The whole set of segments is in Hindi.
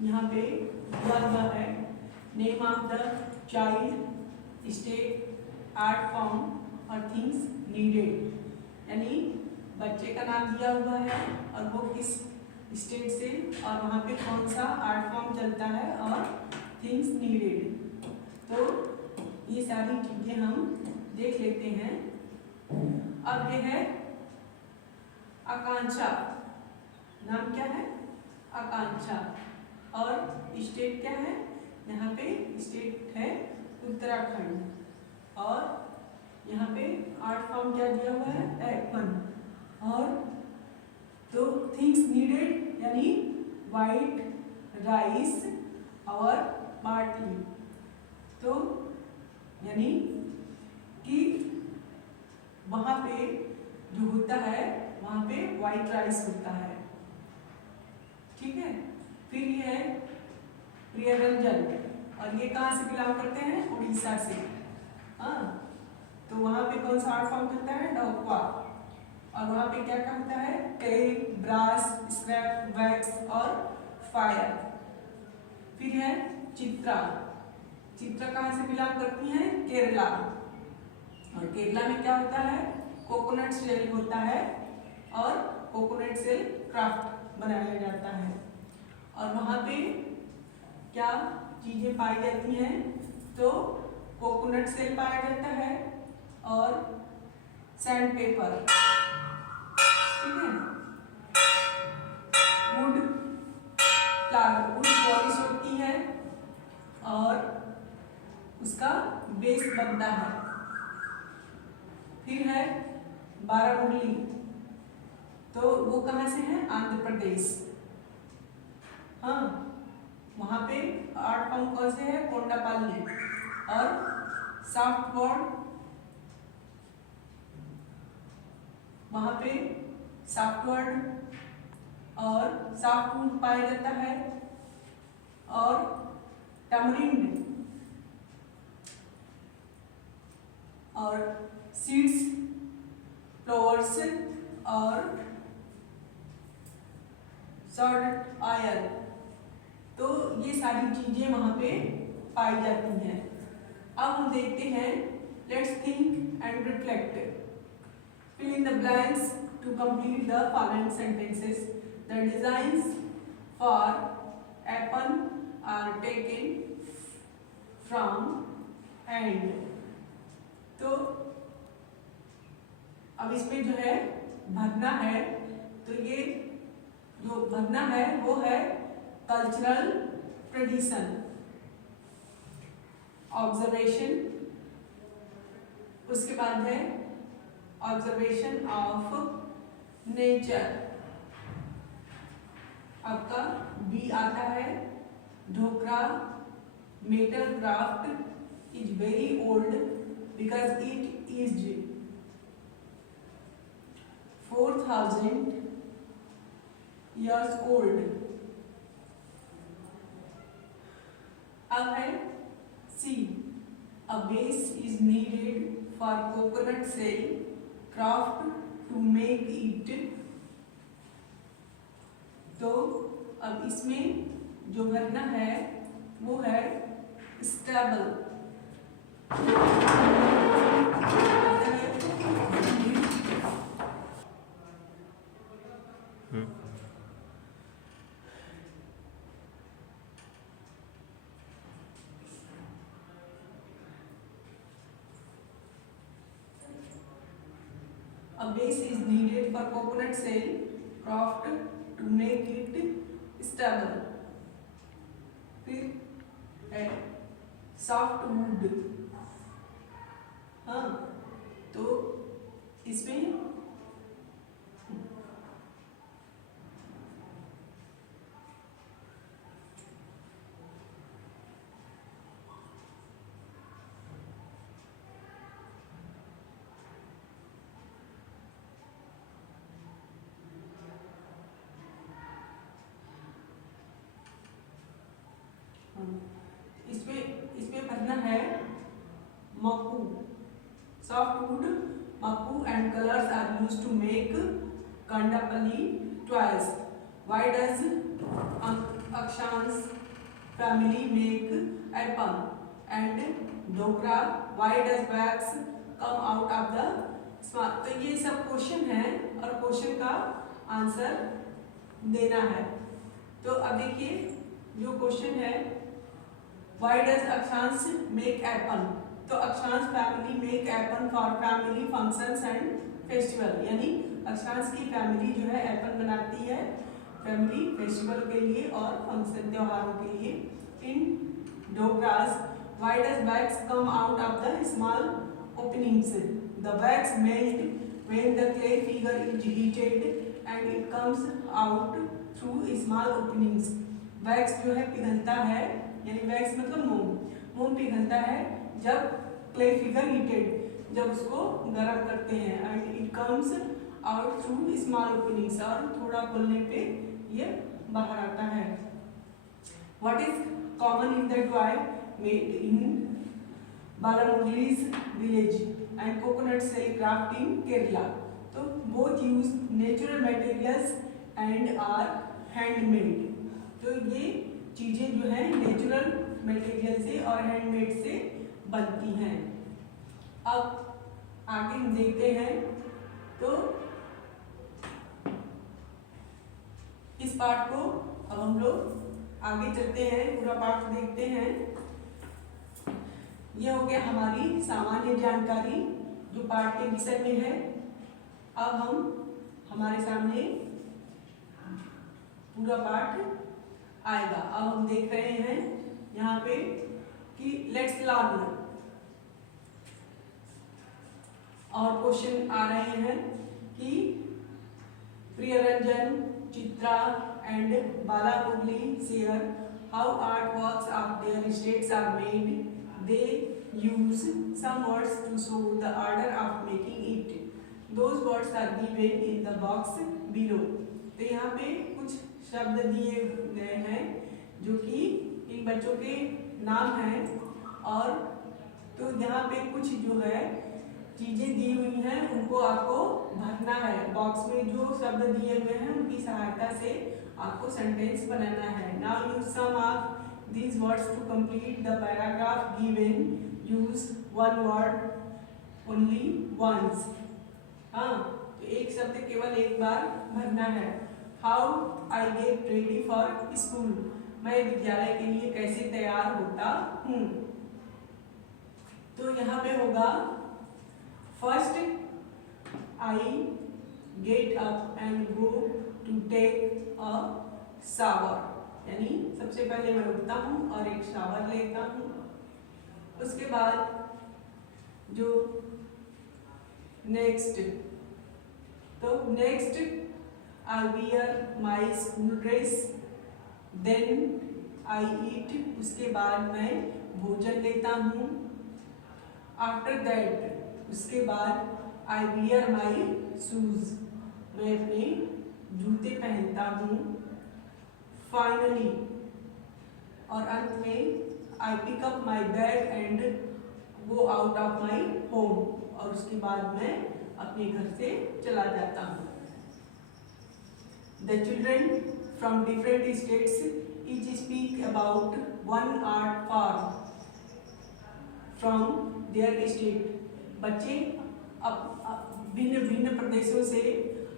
यहाँ पे दिया हुआ है name of the child, state, art form और थिंग्स नीडेड, यानी बच्चे का नाम दिया हुआ है और वो किस स्टेट से और वहाँ पे कौन सा आर्ट फॉर्म चलता है और थिंग्स नीडेड। तो ये सारी चीज़ें हम देख लेते हैं। अब ये है आकांक्षा, नाम क्या है? आकांक्षा। और स्टेट क्या है? यहाँ पे स्टेट है उत्तराखंड। और यहाँ पे आर्ट फॉर्म क्या दिया हुआ है? एप्पल। और तो थिंग्स नीडेड यानी वाइट राइस और बार्ली। तो यानी कि वहाँ पे जो होता है वहाँ पे वाइट राइस होता है, ठीक है। फिर ये है प्रियरंजन, और ये कहाँ से बिलोंग करते हैं? उड़ीसा से। हाँ, तो वहाँ पे कौन सा आर्ट फॉर्म चलता है? ढोकवा। और वहाँ पे क्या क्या होता है? क्ले, ब्रास, स्क्रैप, वैक्स और फायर। फिर है चित्रा, चित्रा कहाँ से बिलोंग करती है? केरला। और केरला में क्या होता है? कोकोनट शेल होता है और कोकोनट से क्राफ्ट बनाया जाता है। और वहाँ पे क्या चीज़ें पाई जाती हैं? तो कोकोनट सेल पाया जाता है और सैंड पेपर, ठीक है। वुड पॉलिश होती है और उसका बेस बनता है। फिर है बारामुरली, तो वो कहाँ से है? आंध्र प्रदेश। हाँ, वहाँ पे आर्ट फॉर्म कौन से है? कोंडापल्ली। और सॉफ्ट बोर्ड, वहाँ पे सॉफ्टवर्ड और सॉफ्टवुड पाया जाता है। और टमरिंड और सीड्स, फ्लावर्स और सॉल्ट आयल, तो ये सारी चीजें वहां पे पाई जाती हैं। अब हम देखते हैं let's think and reflect. Fill in the blanks to complete the following sentences. The designs for apple are taken from and. तो अब इसमें जो है भरना है, तो ये जो भरना है वो है कल्चरल ट्रेडिशन, ऑब्जर्वेशन, उसके बाद है ऑब्जर्वेशन ऑफ नेचर। आपका बी आता है Dhokra metal craft is very old because it is 4000 years old। अब है सी, a base is needed for coconut shell craft to make it। तो अब इसमें जो भरना है वो है stable. A base is needed for coconut shell craft to make it stable। फिर है सॉफ्ट वुड। हाँ, तो इसमें इसमें भरना है मक्कू, सॉफ्ट वुड, मक्कू and colours are used to make Kondapalli toys. Why does Akshansh family make apple? And Dokra, why does wax come out of the smart? तो ये सब क्वेश्चन है और क्वेश्चन का आंसर देना है। तो अब देखिए जो क्वेश्चन है, why does अक्षांश make apple? तो अक्षांश family make Apple for family functions and festival, यानी अक्षांश की फैमिली जो है एप्पल बनाती है फैमिली फेस्टिवल के लिए और फंक्शन त्योहारों के लिए। In Dhokras, why does wax come out of the small openings? The wax melt when the clay figure is heated and it comes out through small openings. Wax जो है पिघलता है, यानी वैक्स मतलब मोम पिघलता है जब क्ले फिगर हीटेड, जब उसको गर्म करते हैं, and it comes out through small openings, और थोड़ा खोलने पे ये बाहर आता है। What is common in the toy made in Balamurali's village and coconut shell craft in Kerala? तो both use natural materials and are handmade. तो ये चीजें जो है नेचुरल मटेरियल से और हैंडमेड से बनती हैं। अब आगे हम देखते हैं, तो इस पाठ को अब हम लोग आगे चलते हैं, पूरा पाठ देखते हैं। यह हो गया हमारी सामान्य जानकारी जो पाठ के विषय में है। अब हमारे सामने पूरा पाठ आएगा। अब हम देख रहे हैं यहाँ पे कि लेट्स लर्न, और क्वेश्चन आ रहे हैं कि Priyaranjan, Chitra and Balamurali share how art works of their states are made. They use some words to show the order of making it. Those words are given in the box below. तो यहाँ पे कुछ शब्द दिए गए हैं जो कि इन बच्चों के नाम हैं, और तो यहाँ पे कुछ जो है चीजें दी हुई हैं उनको आपको भरना है। बॉक्स में जो शब्द दिए हुए हैं उनकी सहायता से आपको सेंटेंस बनाना है। Now use some of these words to complete the paragraph given. Use one word only once. हाँ, तो एक शब्द केवल एक बार भरना है। How I get ready for school, मैं विद्यालय के लिए कैसे तैयार होता हूँ। तो यहाँ पे होगा first I get up and go to take a shower, यानी सबसे पहले मैं उठता हूँ और एक शावर लेता हूँ। उसके बाद जो नेक्स्ट, तो next I wear my school dress, then I eat, उसके बाद मैं भोजन लेता हूँ। आफ्टर दैट, उसके बाद आई वियर माई शूज, मैं अपने जूते पहनता हूँ। फाइनली, और अंत में I pick up my bag and go out of my home, और उसके बाद मैं अपने घर से चला जाता हूँ। The children from different states each speak about one art form from their state। बच्चे भिन्न भिन्न प्रदेशों से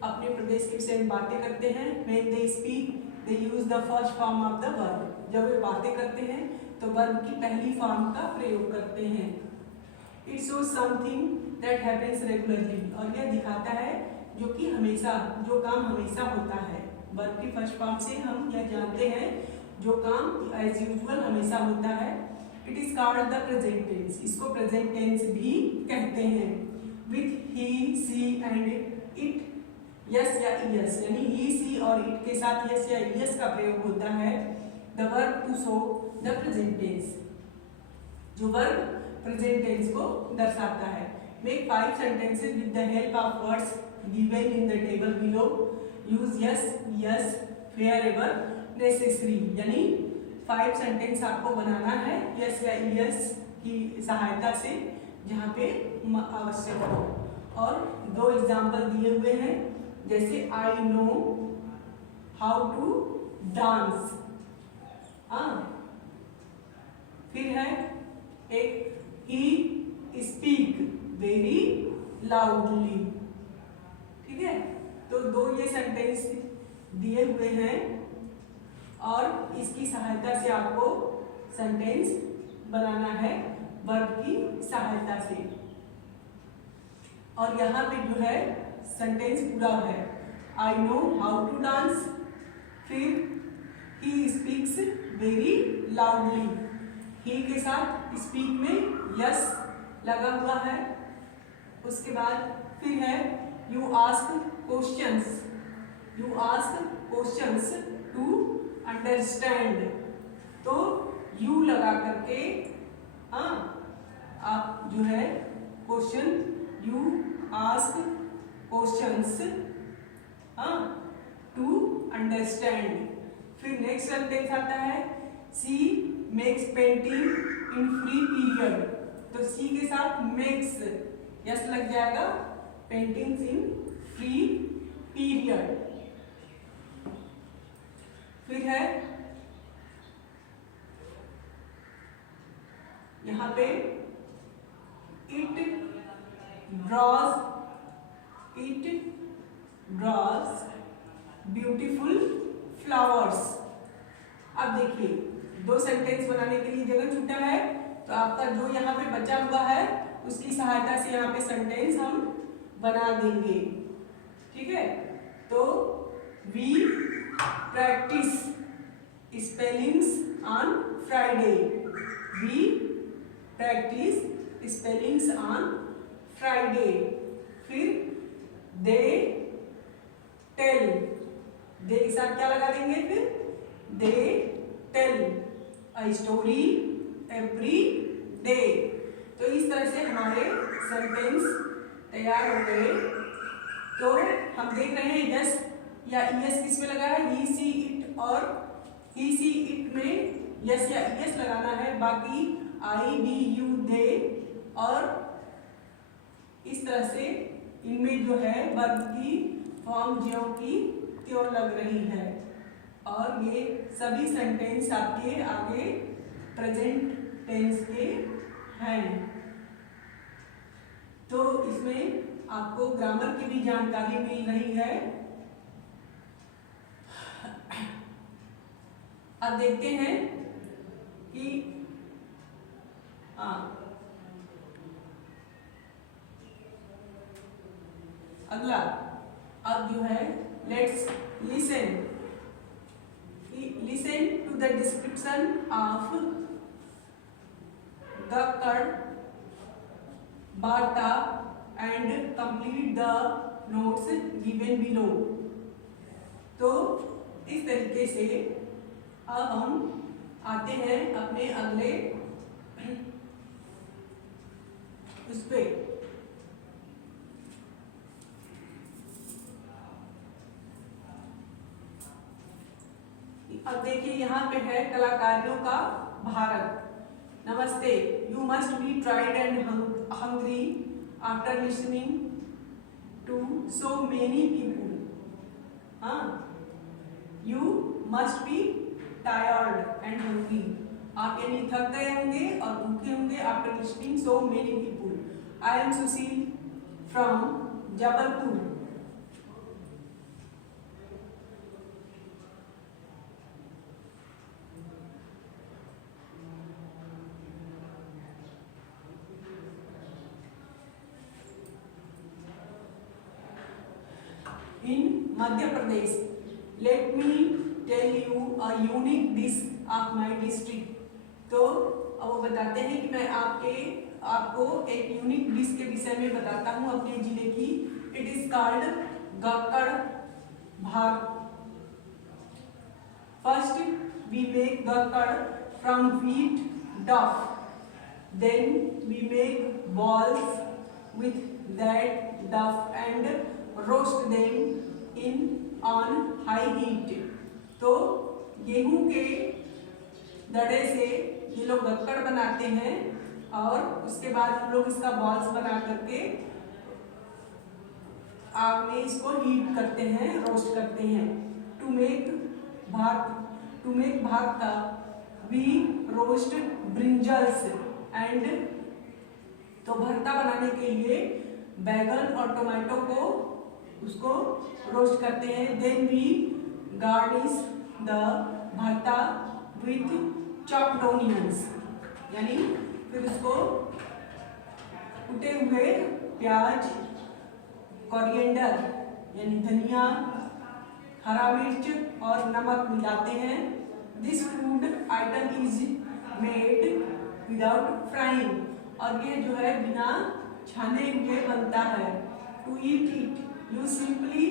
अपने प्रदेश के विषय में बातें करते हैं। When they speak, they use the first form of the verb। जब वे बातें करते हैं तो वर्ब की पहली फॉर्म का प्रयोग करते हैं। It shows something that happens regularly, और यह दिखाता है जो कि हमेशा, जो काम हमेशा होता है। वर्ब की फर्स्ट फॉर्म से हम यह जानते हैं जो काम एज यूजुअल हमेशा होता है। It is called the present tense, इसको प्रेजेंट टेंस भी कहते हैं। With he, she and it, s या यस, यानी ही, सी और इट के साथ यस या यस का प्रयोग होता है। The verb to show the present tense, जो वर्ब प्रेजेंट टेंस को दर्शाता है। Make 5 sentences with the help of words given in the table below. Use s, es, wherever necessary, यानी 5 सेंटेंस आपको बनाना है यस या यस की सहायता से जहाँ पे आवश्यक हो। और 2 एग्जाम्पल दिए हुए हैं, जैसे I know how to dance, loudly. ठीक है, तो दो ये सेंटेंस दिए हुए हैं और इसकी सहायता से आपको सेंटेंस बनाना है वर्ब की सहायता से। और यहाँ पे जो है सेंटेंस पूरा है, I know how to dance, फिर he speaks very loudly, he के साथ स्पीक में यस लगा हुआ है। उसके बाद फिर है you ask questions, you ask questions to understand, तो यू लगा करके आप जो है question, you ask questions to understand. फिर नेक्स्ट सेंटेंस आता है she makes painting in free period, तो सी के साथ मेक्स यस लग जाएगा, पेंटिंग्स इन फ्री पीरियड। फिर है यहाँ पे इट ड्रॉज ब्यूटीफुल फ्लावर्स। अब देखिए दो सेंटेंस बनाने के लिए जगह छूटा है, तो आपका जो यहाँ पे बचा हुआ है उसकी सहायता से यहाँ पे सेंटेंस हम बना देंगे। ठीक है, तो we practice spellings on Friday, we practice spellings on Friday. फिर दे टेल, दे के साथ क्या लगा देंगे, फिर they tell a story every day. तो इस तरह से हमारे सेंटेंस तैयार हो गए। तो हम देख रहे हैं यस या ईएस किस में लगा है, ही सी इट, और ही सी इट में यस या ईएस लगाना है, बाकी आई वी यू दे, और इस तरह से इनमें जो है वर्ब की फॉर्म ज्यों की त्यों लग रही है। और ये सभी सेंटेंस आपके आगे प्रेजेंट टेंस के हैं। तो इसमें आपको ग्रामर की भी जानकारी मिल रही है। अब देखते हैं कि अगला अब जो है let's listen to the description of gakkad bharta and complete the notes given below. तो इस तरीके से अब हम आते हैं अपने अगले उस पे। अब देखिए यहाँ पे है कलाकारियों का भारत। नमस्ते, you must be tried and hungry after listening to so many people. You must be tired and hungry, आप यानी थक गए होंगे और भूखे होंगे after listening so many people. I am Sushil from Jabalpur. In Madhya Pradesh, let me tell you a unique dish of my district। तो अब वो बताते हैं कि मैं आपको एक यूनिक डिश के विषय में बताता हूँ अपने जिले की। It is called gakkad bhat. First we make gakkad from wheat dough, then we make balls with that duff and roast them in on high heat। तो गेहूं के दड़े से ये लोग गक्कड़ बनाते हैं और उसके बाद हम लोग इसका बॉल्स बना करके आग में इसको हीट करते हैं, रोस्ट करते हैं। टू मेक भरता वी रोस्ट ब्रिंजल्स एंड, तो भरता बनाने के लिए बैगन और टोमेटो को उसको रोस्ट करते हैं। देन वी गार्निश द भरता विथ चॉप्ड ऑनियंस, यानी फिर उसको कुटे हुए प्याज, कोरिएंडर यानी धनिया, हरा मिर्च और नमक मिलाते हैं। This food item is made without frying, और ये जो है बिना छाने हुए बनता है। To eat it you simply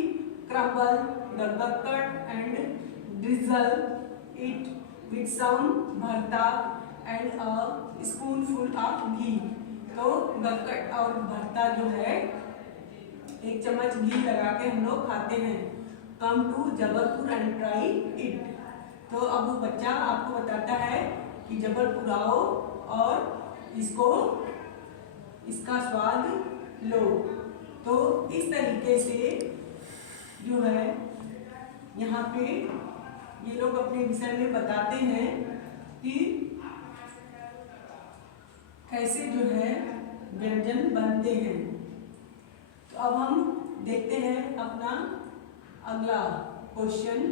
crumble the gakkad and drizzle it with some bharta and a spoonful of ghee. तो गक्कड़ और भरता जो है 1 चम्मच घी लगा के हम लोग खाते हैं। Come to Jabalpur and try it. तो अब वो बच्चा आपको बताता है कि जबलपुर आओ और इसका स्वाद लो। तो इस तरीके से जो है यहाँ पे ये लोग अपने विषय में बताते हैं कि कैसे जो है व्यंजन बनते हैं। तो अब हम देखते हैं अपना अगला क्वेश्चन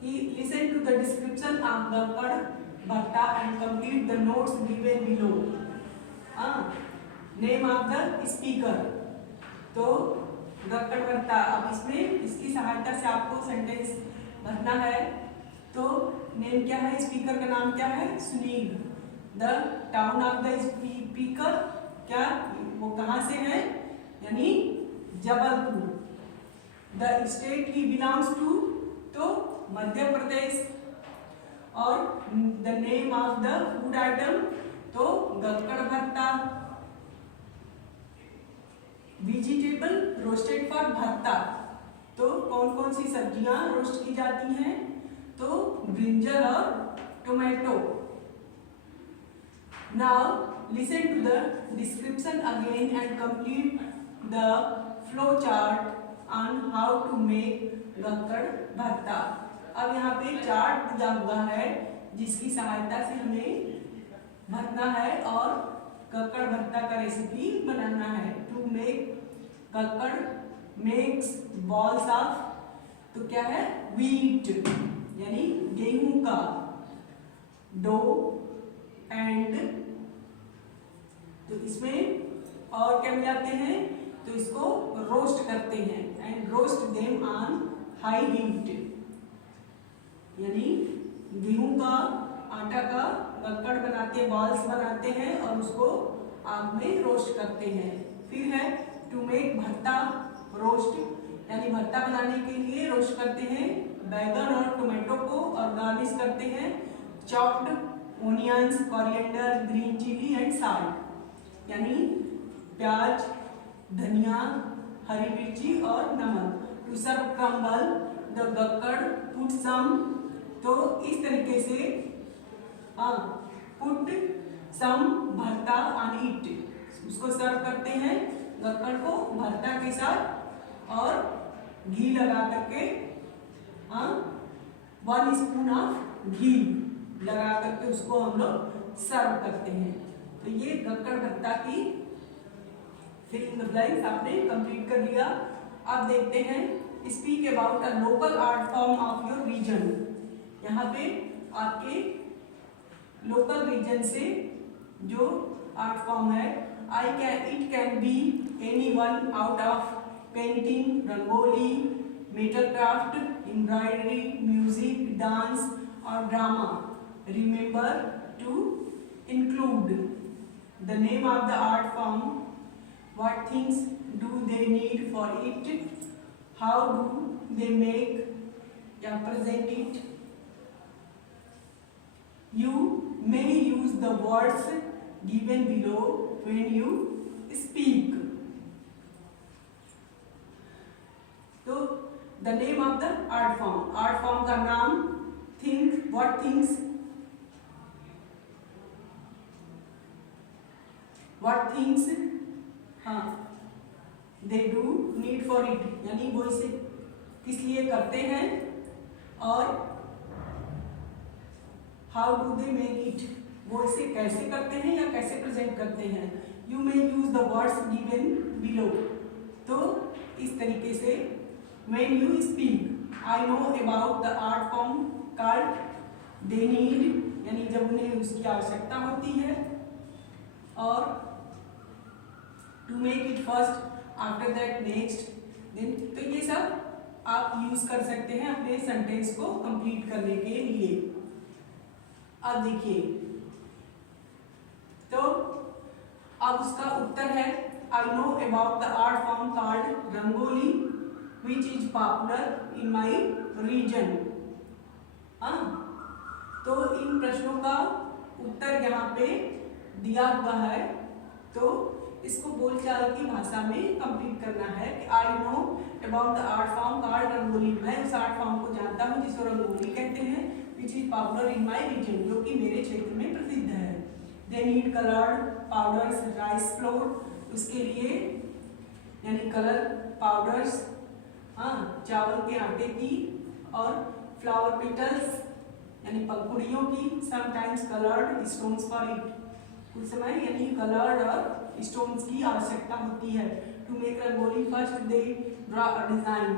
कि listen to the description of gakkad bharta and complete the notes given below. Name of the speaker. तो गक्कड़ भरता, अब इसमें इसकी सहायता से आपको सेंटेंस भरना है। तो नेम क्या है, स्पीकर का नाम क्या है, Sunil. The town of the speaker, क्या वो कहाँ से है, यानी Jabalpur. The state he belongs to, तो मध्य प्रदेश। और the name of the food item, तो गक्कड़ भरता। वेजिटेबल रोस्टेड फॉर भरता, तो कौन कौन सी सब्जियां रोस्ट की जाती हैं, तो ब्रिंजल और tomato. Now listen to the description again and complete the flow chart on how to make gakkad bharta. अब यहाँ पे चार्ट दिया हुआ है जिसकी सहायता से हमें भरना है और गक्कड़ भरता का रेसिपी बनाना है। To make gakkad makes balls of, तो क्या है, व्हीट यानी गेहूं का डो एंड, तो इसमें और क्या मिलाते हैं, तो इसको रोस्ट करते हैं and roast them on high heat, यानी गेहूं का आटा का गक्कड़ बनाते हैं, बॉल्स बनाते हैं और उसको आग में रोस्ट करते हैं। फिर है टू मेक भरता रोस्ट, यानी भरता बनाने के लिए रोस्ट करते हैं बैगन और टोमेटो को और गार्निश करते हैं chopped onions, coriander, green chilli and salt, यानी प्याज, धनिया, हरी मिर्ची और नमक। To serve crumble the gakkad put some, तो इस तरीके से पुट सम भरता ऑन इट, उसको सर्व करते हैं गक्कड़ को भरता के साथ और घी लगा करके, 1 स्पून ऑफ घी लगा करके उसको हम लोग सर्व करते हैं। तो ये गक्कड़ भरता की फिल इन द ब्लैंक्स आपने कंप्लीट कर लिया। अब देखते हैं speak about a local art form of your region. यहाँ पे आपके लोकल रीजन से जो आर्ट फॉर्म है, it can be anyone out of painting, rangoli, metal craft, embroidery, music, dance और drama. Remember to include the name of the art form, what things do they need for it, how do they make या present it. You may use the words given below when you speak. तो the name of the art form का नाम, think, what things, they do need for it, यानी वो इसे किस लिए करते हैं, और how do they make it, वो इसे कैसे करते हैं या कैसे प्रेजेंट करते हैं। You may use the words given below. तो इस तरीके से when you speak I know about the art form called they need, यानी जब उन्हें उसकी आवश्यकता होती है, और to make it first after that next then. तो ये सब आप यूज कर सकते हैं अपने सेंटेंस को कंप्लीट करने के लिए। अब देखिए, तो अब उसका उत्तर है I know about the art form called rangoli which is popular in my region. हाँ, तो इन प्रश्नों का उत्तर यहाँ पे दिया हुआ है, तो इसको बोलचाल की भाषा में कंप्लीट करना है कि आई know about the art form called rangoli, मैं उस आर्ट फॉर्म को जानता हूँ जिसको रंगोली कहते हैं, which is popular in my region, जो कि मेरे क्षेत्र में प्रसिद्ध है। They need coloured powders rice flour, उसके लिए यानी कलर पाउडर्स, हाँ, चावल के आटे की, और फ्लावर पेटल्स यानी पंखुड़ियों की, sometimes coloured stones for it, कुछ समय यानी कलर्ड और स्टोन्स की आवश्यकता होती है। To make rangoli first they draw a design,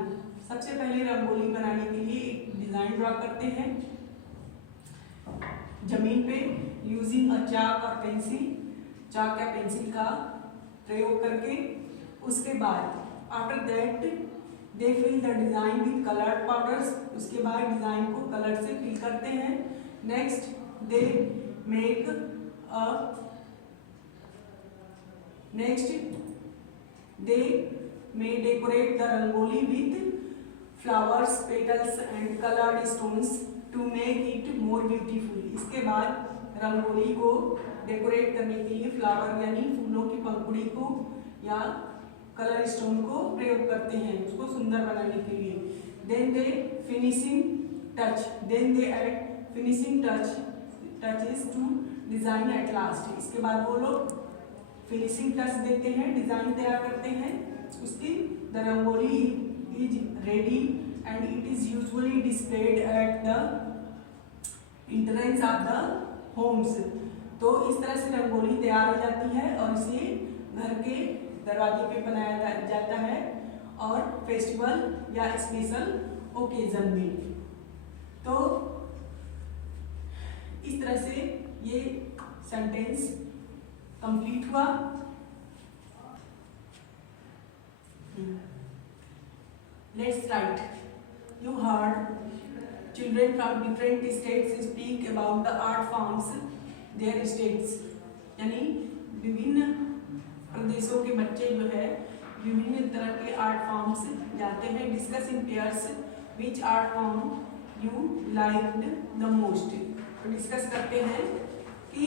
सबसे पहले रंगोली बनाने के लिए एक डिजाइन ड्रॉ करते हैं जमीन पे, यूजिंग अ चाक और पेंसिल, चाक या पेंसिल का प्रयोग करके। उसके बाद after that they fill the design with coloured powders, उसके बाद डिजाइन को कलर से फिल करते हैं। Next they make they may decorate the rangoli with flowers, petals and colored stones to make it more beautiful। इसके बाद रंगोली को डेकोरेट करने के लिए फ्लावर यानी फूलों की पंखुड़ी को या कलर स्टोन को प्रयोग करते हैं उसको सुंदर बनाने के लिए। Then they finishing touch, then they add finishing touches to design at last, इसके बाद वो लोग फिनिशिंग टच देते हैं, डिजाइन तैयार करते हैं उसकी। The rangoli is ready and it is usually displayed at the entrance of the homes. तो इस तरह से रंगोली तैयार हो जाती है और इसे घर के दरवाजे पे बनाया जाता है और फेस्टिवल या स्पेशल ओकेजन में। तो इस तरह से ये सेंटेंस कंप्लीट हुआ। Let's write, you heard children from different states speak about the art forms their states, यानी विभिन्न प्रदेशों के बच्चे जो है विभिन्न तरह के आर्ट फॉर्म्स जानते हैं। Discuss in pairs which art form you liked the most, तो डिस्कस करते हैं कि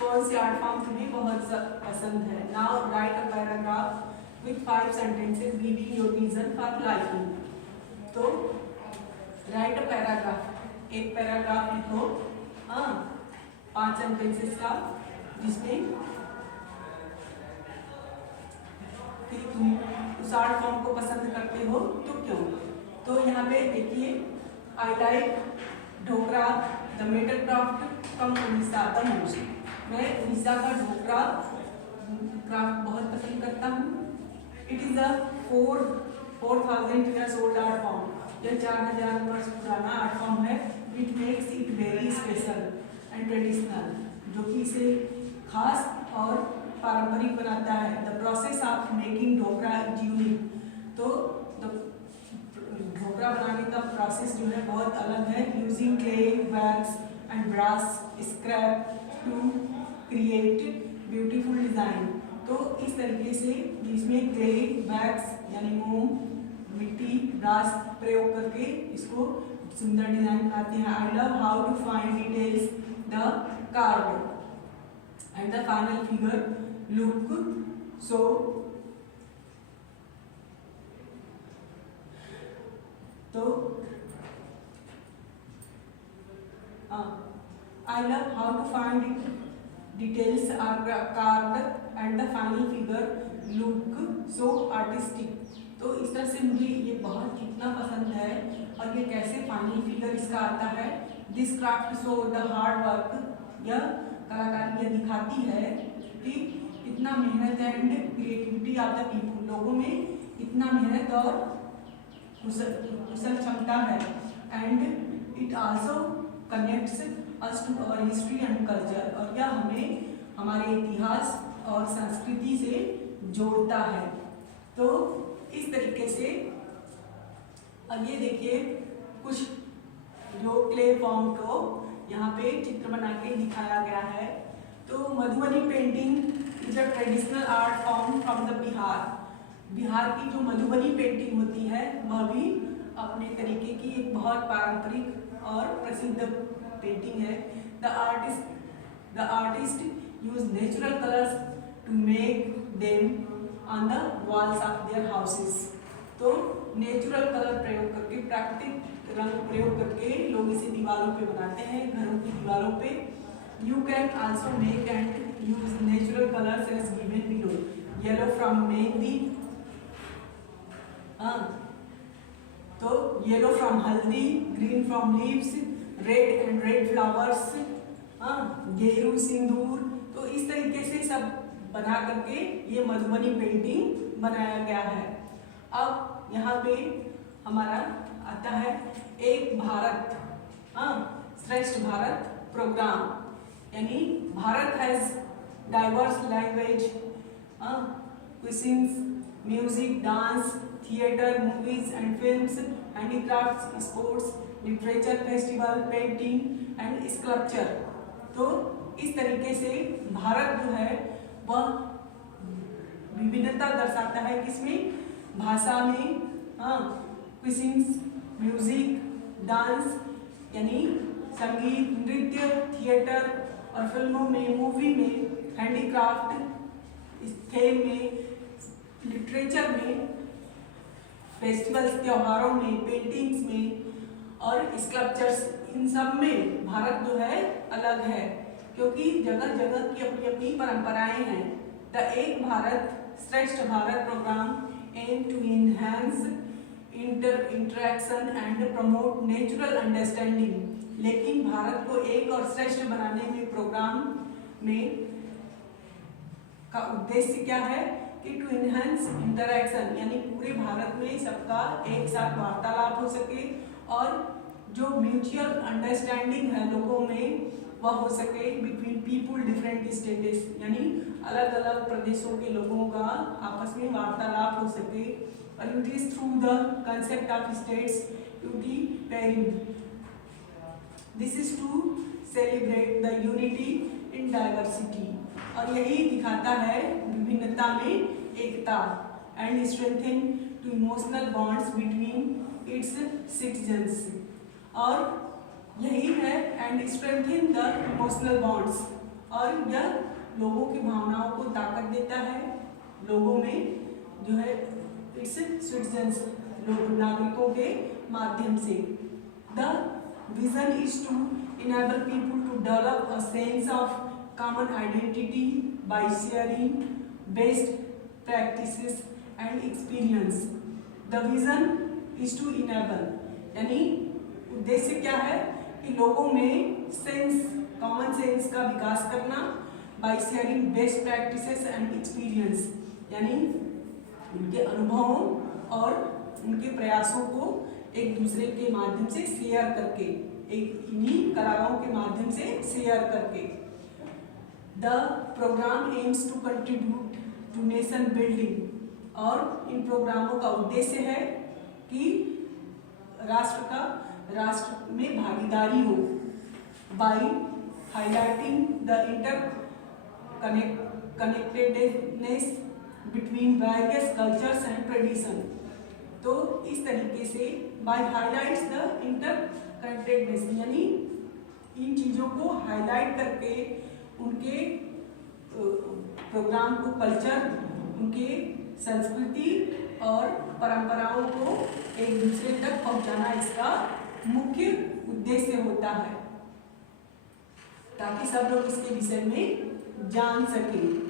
कौन से आर्ट फॉर्म तुम्हें बहुत पसंद है। Now write a paragraph with 5 sentences giving your reason for liking. तो राइट अ पैराग्राफ, एक पैराग्राफ लिखो, हाँ, 5 सेंटेंसेस का, जिसमें कि तुम उस आर्ट फॉर्म को पसंद करते हो तो क्यों। तो यहाँ पे देखिए, I like Dhokra the metal craft from Orissa the most, मैं उड़ीसा का ढोकरा क्राफ्ट बहुत पसंद करता हूँ। It is a 4000 years old art form, यह 4000 वर्ष पुराना आर्ट फॉर्म है। It makes it very special and traditional, जो कि इसे खास और पारंपरिक बनाता है। The process of making Dhokra is unique, तो ढोकरा बनाने का प्रोसेस जो है बहुत अलग है। Using clay, wax and brass scrap to create beautiful design, तो इस तरीके से जिसमें क्ले, वैक्स यानी मोम, मिट्टी, ब्रास प्रयोग करके इसको सुंदर डिजाइन बनाते हैं। I love how to find details the card and the final figure look so, तो I love how to find details are carved and the final figure look so artistic। तो इस तरह से मुझे ये बहुत इतना पसंद है, और ये कैसे फाइनल फिगर इसका आता है। This craft show the hard work, यह कलाकारी यह दिखाती है कि इतना मेहनत and creativity of the people, लोगों में इतना मेहनत और कुशल क्षमता है। And it also connects us to our history and culture, और यह हमें हमारे इतिहास और संस्कृति से जोड़ता है। तो इस तरीके से अब ये देखिए कुछ जो क्ले फॉर्म को यहाँ पे चित्र बना के दिखाया गया है। तो Madhubani painting is a traditional art form from the Bihar. Bihar की जो मधुबनी पेंटिंग होती है वह भी अपने तरीके की एक बहुत पारंपरिक और प्रसिद्ध पेंटिंग है। The artist use natural colours to make them on the walls of their houses. तो नेचुरल कलर प्रयोग करके, प्राकृतिक रंग प्रयोग करके लोग इसे दीवारों पे बनाते हैं, घरों की दीवारों पे। You can also make and use natural colours as given below. Yellow from mehndi, तो yellow from haldi, green from leaves, red and red flowers, geru sindoor. तो इस तरीके से सब बना करके ये मधुबनी पेंटिंग बनाया गया है। अब यहाँ पे हमारा आता है एक भारत श्रेष्ठ भारत प्रोग्राम, यानी Bharat has diverse language, cuisines, music, dance, theatre, movies and films, handicrafts, sports, literature, festival, painting and sculpture. तो इस तरीके से भारत जो है वह विभिन्नता दर्शाता है, किसमें? भाषा में, क्विजिन्स, म्यूजिक, डांस यानी संगीत, नृत्य, थिएटर और फिल्मों में, मूवी में, हैंडीक्राफ्ट, खेल में, लिटरेचर में, फेस्टिवल्स त्योहारों में, पेंटिंग्स में और स्कल्पचर्स, इन सब में भारत जो है अलग है, क्योंकि जगह जगह की अपनी अपनी परंपराएं हैं। The Ek Bharat Shreshtha Bharat programme aim to enhance interaction and promote natural understanding. लेकिन भारत को एक और श्रेष्ठ बनाने में प्रोग्राम में का उद्देश्य क्या है कि टू इनहैंस इंटरैक्शन, यानी पूरे भारत में सबका एक साथ वार्तालाप हो सके और जो म्यूचुअल अंडरस्टैंडिंग है लोगों में वह हो सके बिटवीन पीपुल डिफरेंट स्टेट्स, यानी अलग अलग प्रदेशों के लोगों का आपस में वार्तालाप हो सके। और it is through the concept of states unity pairing. This is to celebrate the unity in diversity, और यही दिखाता है विभिन्नता में एकता, and strengthen to emotional bonds between its citizens. और यही है and strengthen the emotional bonds, और यह लोगों की भावनाओं को ताकत देता है, लोगों में जो है इट्स सिटीजन्स, लोग नागरिकों के माध्यम से। The vision is to enable people to develop a sense of common identity by sharing best practices and experience. The vision is to enable, यानी उद्देश्य क्या है कि लोगों में सेंस, कॉमन सेंस का विकास करना, bye sharing best practices and experience, यानी उनके अनुभवों और उनके प्रयासों को एक दूसरे के माध्यम से शेयर करके, एक इन्हीं कलाओं के माध्यम से शेयर करके। The programme aims to contribute to nation building, और इन प्रोग्रामों का उद्देश्य है कि राष्ट्र में भागीदारी हो, by highlighting the connectedness between various cultures and tradition. तो इस तरीके से बाय हाईलाइट्स द इंटरकनेक्टेडनेस, यानी इन चीज़ों को हाईलाइट करके उनके प्रोग्राम को, कल्चर, उनके संस्कृति और परंपराओं को एक दूसरे तक पहुंचाना इसका मुख्य उद्देश्य होता है, ताकि सब लोग इसके विषय में जान सकें।